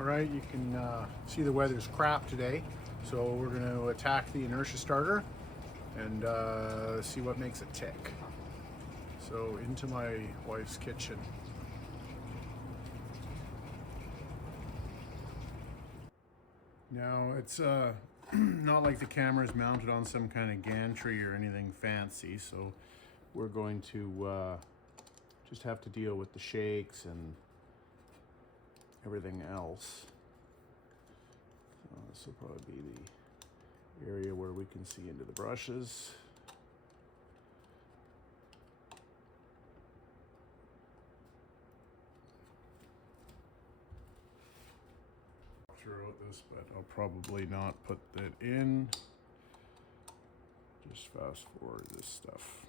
All right, you can see the weather's crap today, so we're going to attack the inertia starter and see what makes it tick. So into my wife's kitchen. Now it's not like the camera is mounted on some kind of gantry or anything fancy, so we're going to just have to deal with the shakes and everything else. So this will probably be the area where we can see into the brushes. Throughout this, but I'll probably not put that in. Just fast forward this stuff.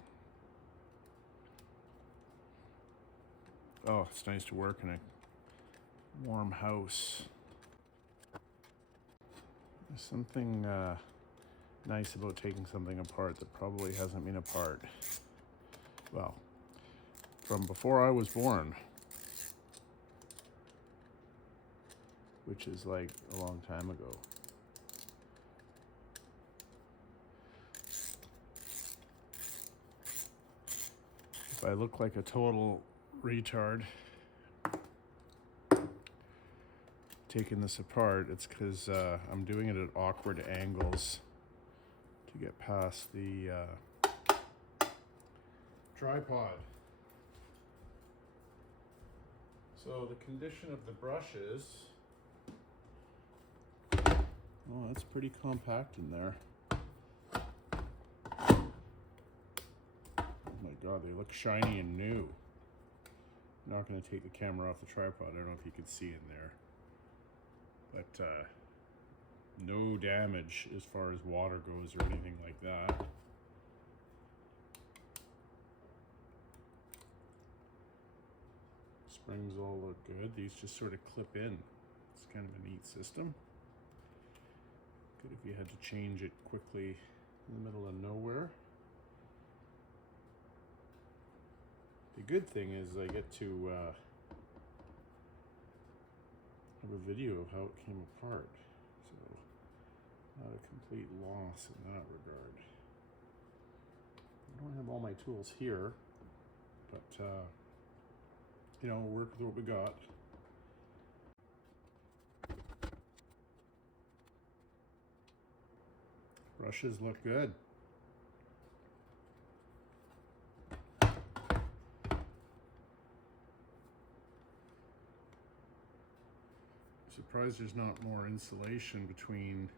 Oh, it's nice to work in a warm house. There's something nice about taking something apart that probably hasn't been apart, well, from before I was born, which is like a long time ago. If I look like a total retard taking this apart, it's because I'm doing it at awkward angles to get past the tripod. So the condition of the brushes, oh, that's pretty compact in there. Oh my God, they look shiny and new. I'm not going to take the camera off the tripod. I don't know if you can see in there, but no damage as far as water goes or anything like that. Springs all look good. These just sort of clip in. It's kind of a neat system. Good if you had to change it quickly in the middle of nowhere. The good thing is I get to have a video of how it came apart. So not a complete loss in that regard. I don't have all my tools here, but you know, we'll work with what we got. Brushes look good. Surprised there's not more insulation between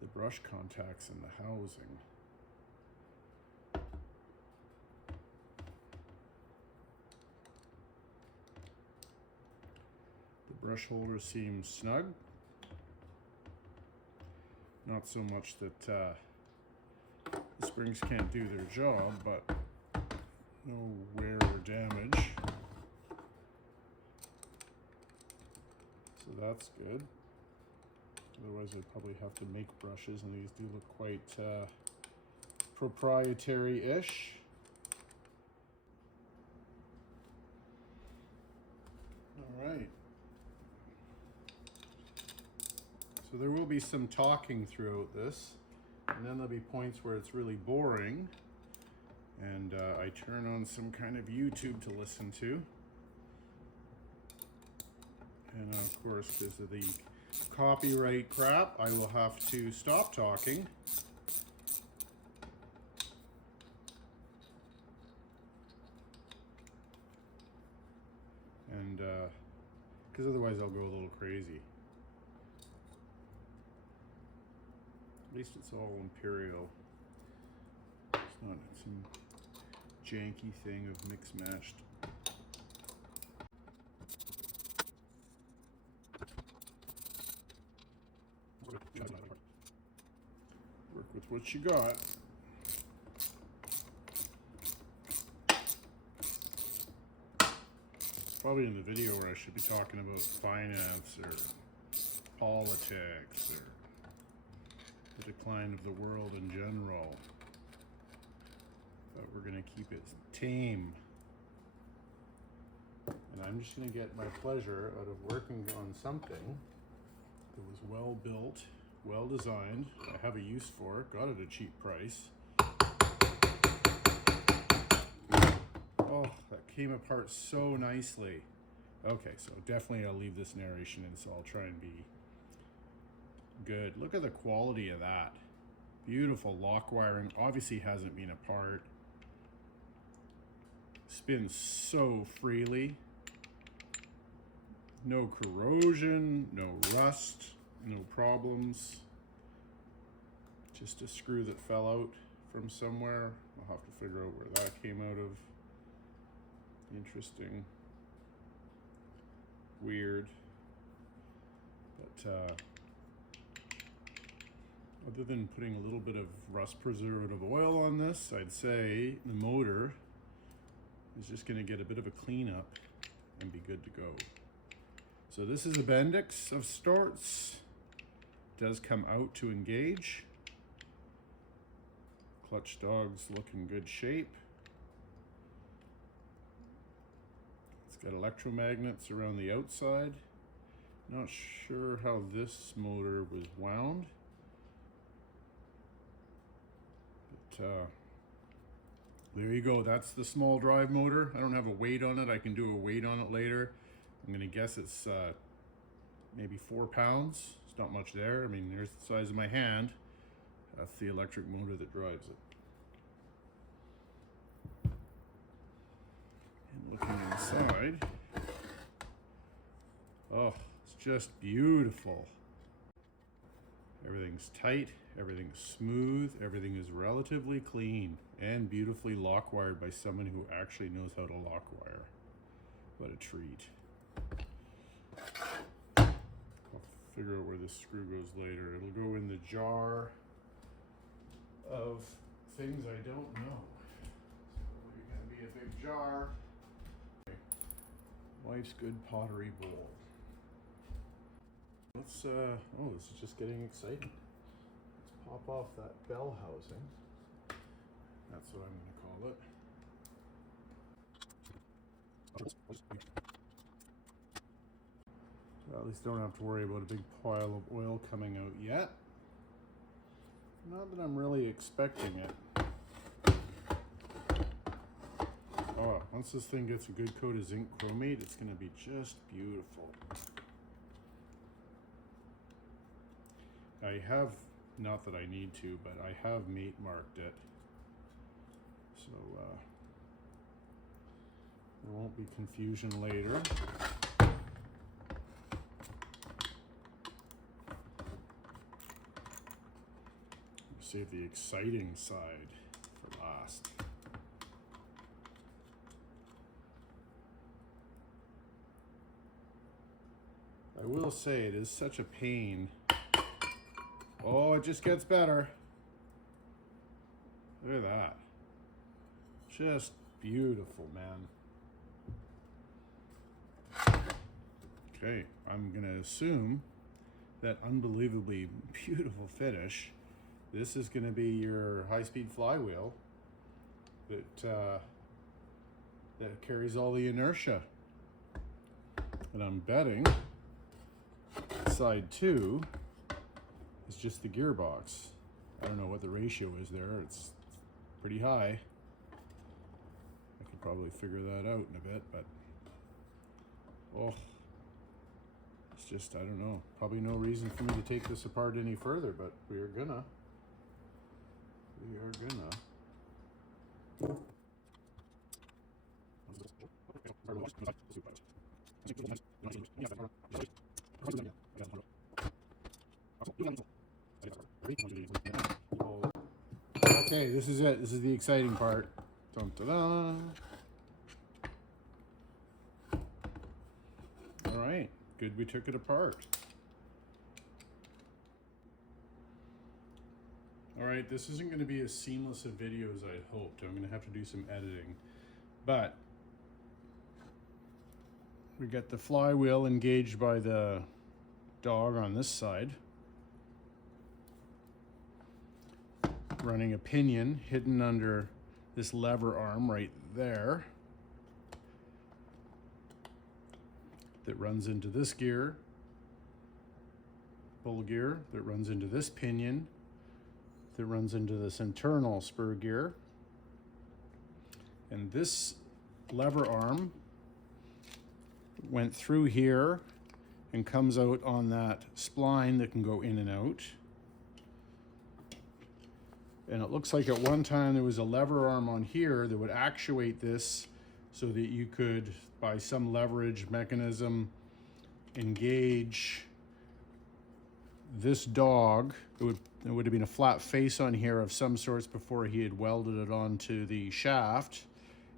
the brush contacts and the housing. The brush holder seems snug. Not so much that the springs can't do their job, but no wear or damage. So that's good. Otherwise I'd probably have to make brushes, and these do look quite proprietary-ish. All right. So there will be some talking throughout this, and then there'll be points where it's really boring, and I turn on some kind of YouTube to listen to. And of course, because of the copyright crap, I will have to stop talking. And because otherwise I'll go a little crazy. At least it's all Imperial. It's not some janky thing of mix-matched. Work with what you got. Probably in the video where I should be talking about finance or politics or the decline of the world in general. But we're going to keep it tame. And I'm just going to get my pleasure out of working on something that was well built, well designed. I have a use for it, got it at a cheap price. Oh, that came apart so nicely. Okay, so definitely I'll leave this narration in, so I'll try and be good. Look at the quality of that. Beautiful lock wiring, obviously hasn't been apart. Spins so freely. No corrosion, no rust, no problems. Just a screw that fell out from somewhere. I'll have to figure out where that came out of. Interesting. Weird. But other than putting a little bit of rust preservative oil on this, I'd say the motor is just going to get a bit of a cleanup and be good to go. So this is a Bendix of sorts. Does come out to engage. Clutch dogs look in good shape. It's got electromagnets around the outside. Not sure how this motor was wound. But there you go. That's the small drive motor. I don't have a weight on it. I can do a weight on it later. I'm gonna guess it's maybe 4 pounds. It's not much there. I mean, there's the size of my hand. That's the electric motor that drives it. And looking inside, oh, it's just beautiful. Everything's tight, everything's smooth, everything is relatively clean and beautifully lock wired by someone who actually knows how to lock wire. What a treat. I'll figure out where this screw goes later. It'll go in the jar of things I don't know. So it's gonna be a big jar. Wife's good pottery bowl. Let's, oh, this is just getting exciting. Let's pop off that bell housing. That's what I'm gonna call it. So at least don't have to worry about a big pile of oil coming out yet. Not that I'm really expecting it. Oh, once this thing gets a good coat of zinc chromate, it's going to be just beautiful. I have, not that I need to, but I have mate marked it. So there won't be confusion later. Save the exciting side for last. I will say it is such a pain. Oh, it just gets better. Look at that. Just beautiful, man. Okay, I'm gonna assume that unbelievably beautiful finish. This is going to be your high-speed flywheel that that carries all the inertia. And I'm betting side 2 is just the gearbox. I don't know what the ratio is there. It's pretty high. I could probably figure that out in a bit, but oh, it's just, I don't know. Probably no reason for me to take this apart any further, but we are gonna. We are gonna. Okay, this is it. This is the exciting part. Dun, dun, dun. All right, good. We took it apart. All right, this isn't going to be as seamless a video as I'd hoped. I'm going to have to do some editing. But we got the flywheel engaged by the dog on this side. Running a pinion hidden under this lever arm right there. that runs into this gear, pull gear that runs into this pinion, that runs into this internal spur gear. And this lever arm went through here and comes out on that spline that can go in and out. And it looks like at one time there was a lever arm on here that would actuate this so that you could, by some leverage mechanism, engage this dog. It would have been a flat face on here of some sorts before he had welded it onto the shaft.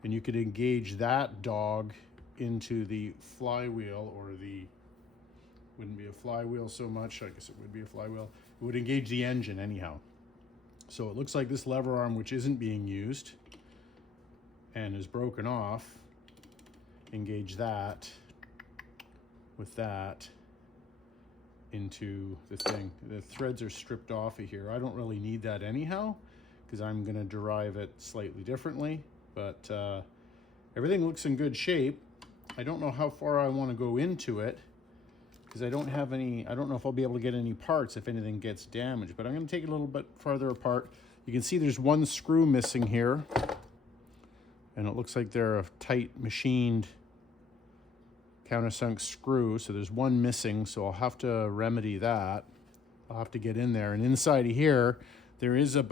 And you could engage that dog into the flywheel, or wouldn't be a flywheel so much, I guess it would be a flywheel. It would engage the engine anyhow. So it looks like this lever arm, which isn't being used and is broken off, engage that with that into the thing. The threads are stripped off of here. I don't really need that anyhow, because I'm going to derive it slightly differently, but everything looks in good shape. I don't know how far I want to go into it, because I don't know if I'll be able to get any parts if anything gets damaged, but I'm going to take it a little bit farther apart. You can see there's one screw missing here, and it looks like they're a tight machined countersunk screw, so there's one missing, so I'll have to remedy that. I'll have to get in there, and inside of here there is there's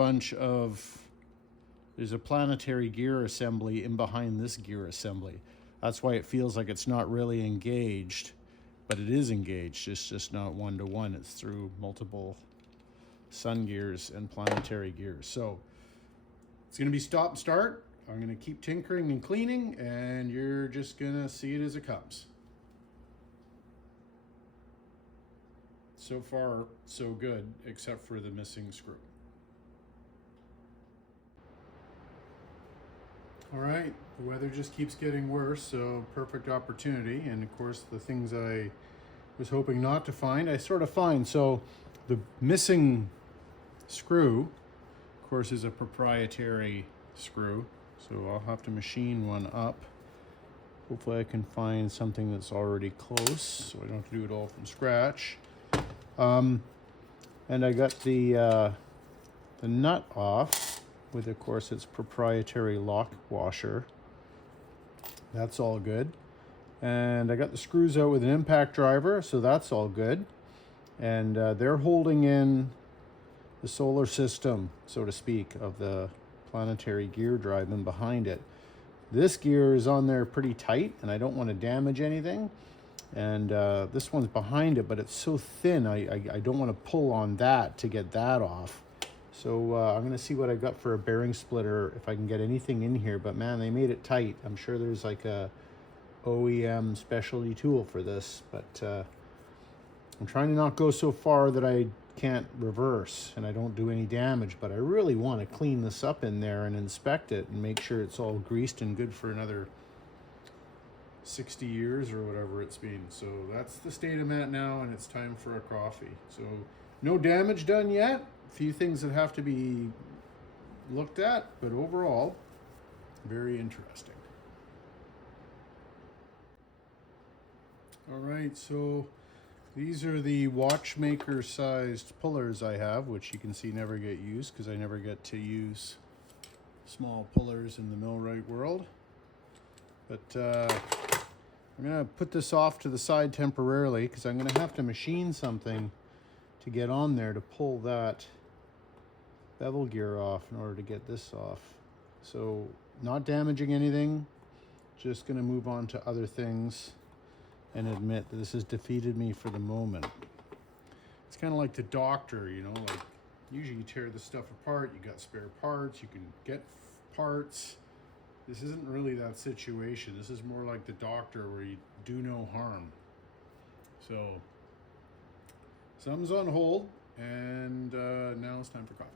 a planetary gear assembly in behind this gear assembly. That's why it feels like it's not really engaged, but it is engaged. It's just not one-to-one. It's through multiple sun gears and planetary gears. So it's going to be stop and start. I'm going to keep tinkering and cleaning, and you're just going to see it as it comes. So far, so good, except for the missing screw. All right, the weather just keeps getting worse, so perfect opportunity. And of course, the things I was hoping not to find, I sort of find. So the missing screw, of course, is a proprietary screw. So I'll have to machine one up. Hopefully I can find something that's already close, so I don't have to do it all from scratch. And I got the nut off with, of course, its proprietary lock washer. That's all good. And I got the screws out with an impact driver, so that's all good. And they're holding in the solar system, so to speak, of the planetary gear drive in behind it. This gear is on there pretty tight, and I don't want to damage anything. And this one's behind it, but it's so thin, I don't want to pull on that to get that off. So I'm going to see what I got for a bearing splitter, if I can get anything in here. But man, they made it tight. I'm sure there's like a OEM specialty tool for this, but I'm trying to not go so far that I can't reverse and I don't do any damage, but I really want to clean this up in there and inspect it and make sure it's all greased and good for another 60 years or whatever it's been. So that's the state I'm at now, and it's time for a coffee. So no damage done yet. A few things that have to be looked at, but overall, very interesting. All right, so these are the watchmaker sized pullers I have, which you can see never get used because I never get to use small pullers in the millwright world. But I'm going to put this off to the side temporarily because I'm going to have to machine something to get on there to pull that bevel gear off in order to get this off. So not damaging anything, just going to move on to other things and admit that this has defeated me for the moment. It's kind of like the doctor, you know, like usually you tear this stuff apart, you got spare parts, you can get parts. This isn't really that situation. This is more like the doctor where you do no harm. So, something's on hold, and now it's time for coffee.